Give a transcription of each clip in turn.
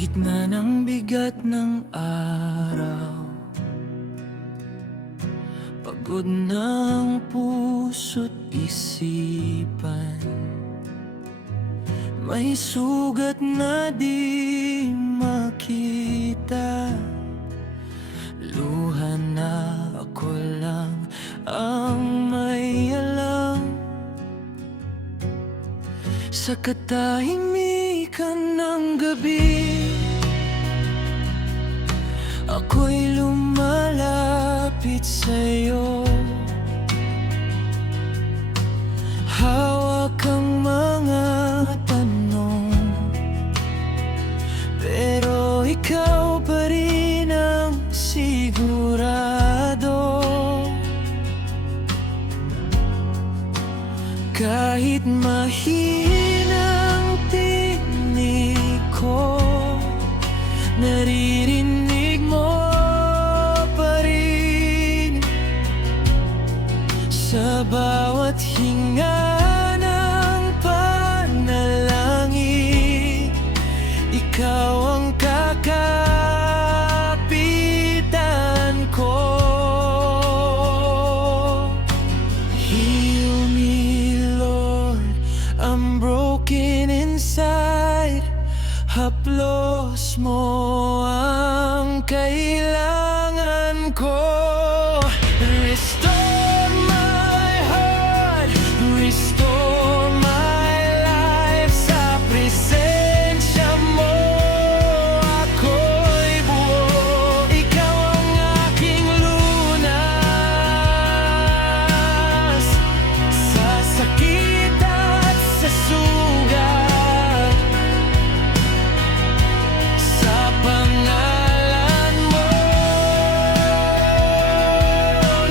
gitna ng bigat ng araw, pagod ng puso't isipan, may sugat na di makita. Luha na ako lang ang may alam. Sa katahimikan ng gabi, ako'y lumalapit sa'yo. Hawak ang mga tanong, pero ikaw pa rin ang sigurado. Kahit mahinang tinig ko, naririnig mo pa rin. Sa bawat hinga ng panalangin, ikaw ang kakapitan ko. Heal me, Lord, I'm broken inside. Haplos mo ang kailangan ko. Restore my heart, restore my life. Sa presensya mo ako'y buo. Ikaw ang aking lunas. Sa sakit at sa sugat, sa pangalan mo,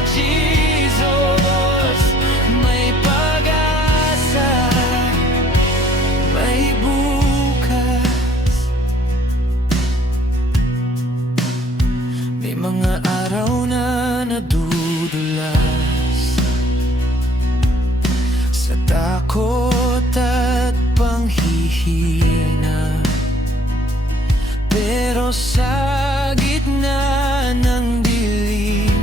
Jesus, may pag-asa, may bukas. May mga araw na nadudulas sa takot at panghihina, pero sa gitna ng dilim,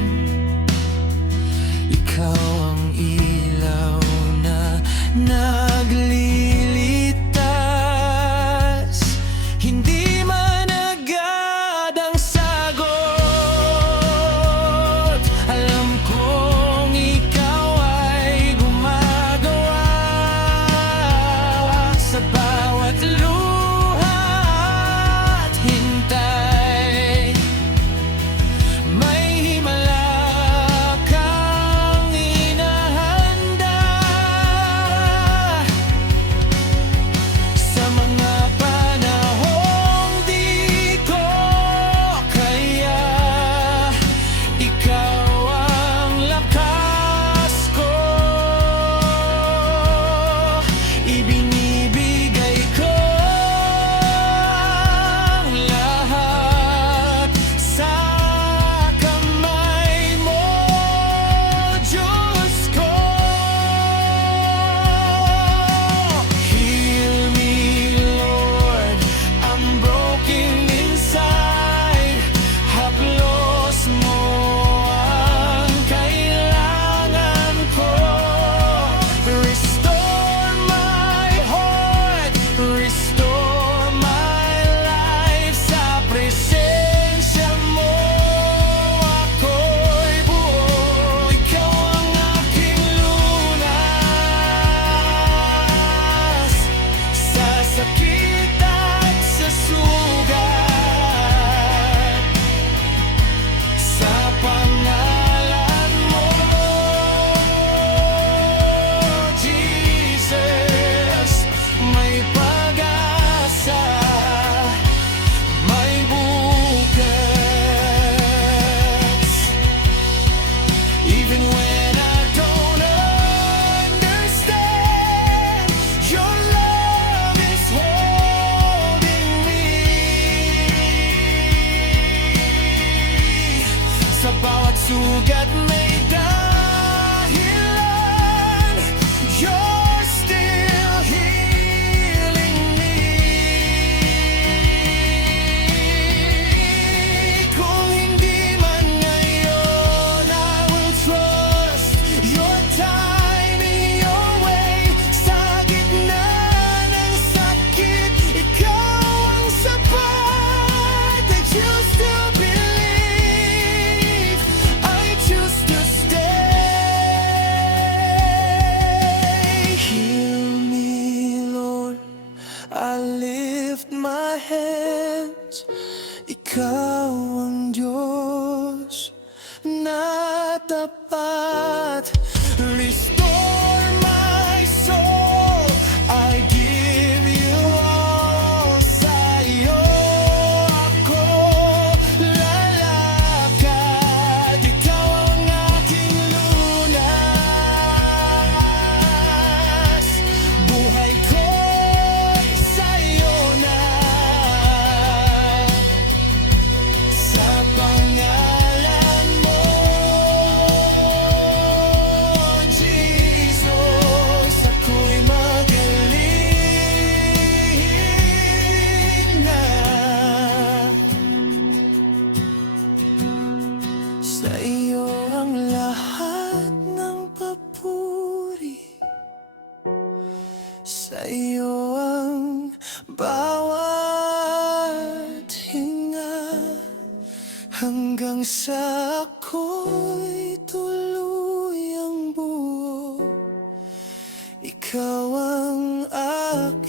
ikaw ang ilaw na naglilitas. Hindi man agad ang sagot, alam kong ikaw ay gumagawa. Sa bawat luha at hintay, may himala kang inahanda. Sa mga panahong di ko kaya, ikaw ang lakas ko. Ibinibigay ko ang lahat sa kamay mo, Diyos ko. Heal me, Lord, I'm broken inside. Haplos mo ang kailangan ko. Restore my heart, restore my life. Sa presensya mo ako'y buo. Ikaw ang aking lunas. Sa sakit at sa sugat, sa pangalan mo, Jesus, may pag-asa, may bukas. Even when I don't understand, your love is holding me. Sa bawat sugat may dahilan, you're still healing me. na tapat. Restore my soul, I give you all. Sa'yo ako lalakad, ikaw ang aking lunas. Buhay ko'y sa'yo na, sa pangalan mo, Jesus, ako'y magaling na. Sa iyo ang lahat ng papuri, sa iyo ang bawat hinga, hanggang sa ako'y tuluyang buo. Ikaw ang aking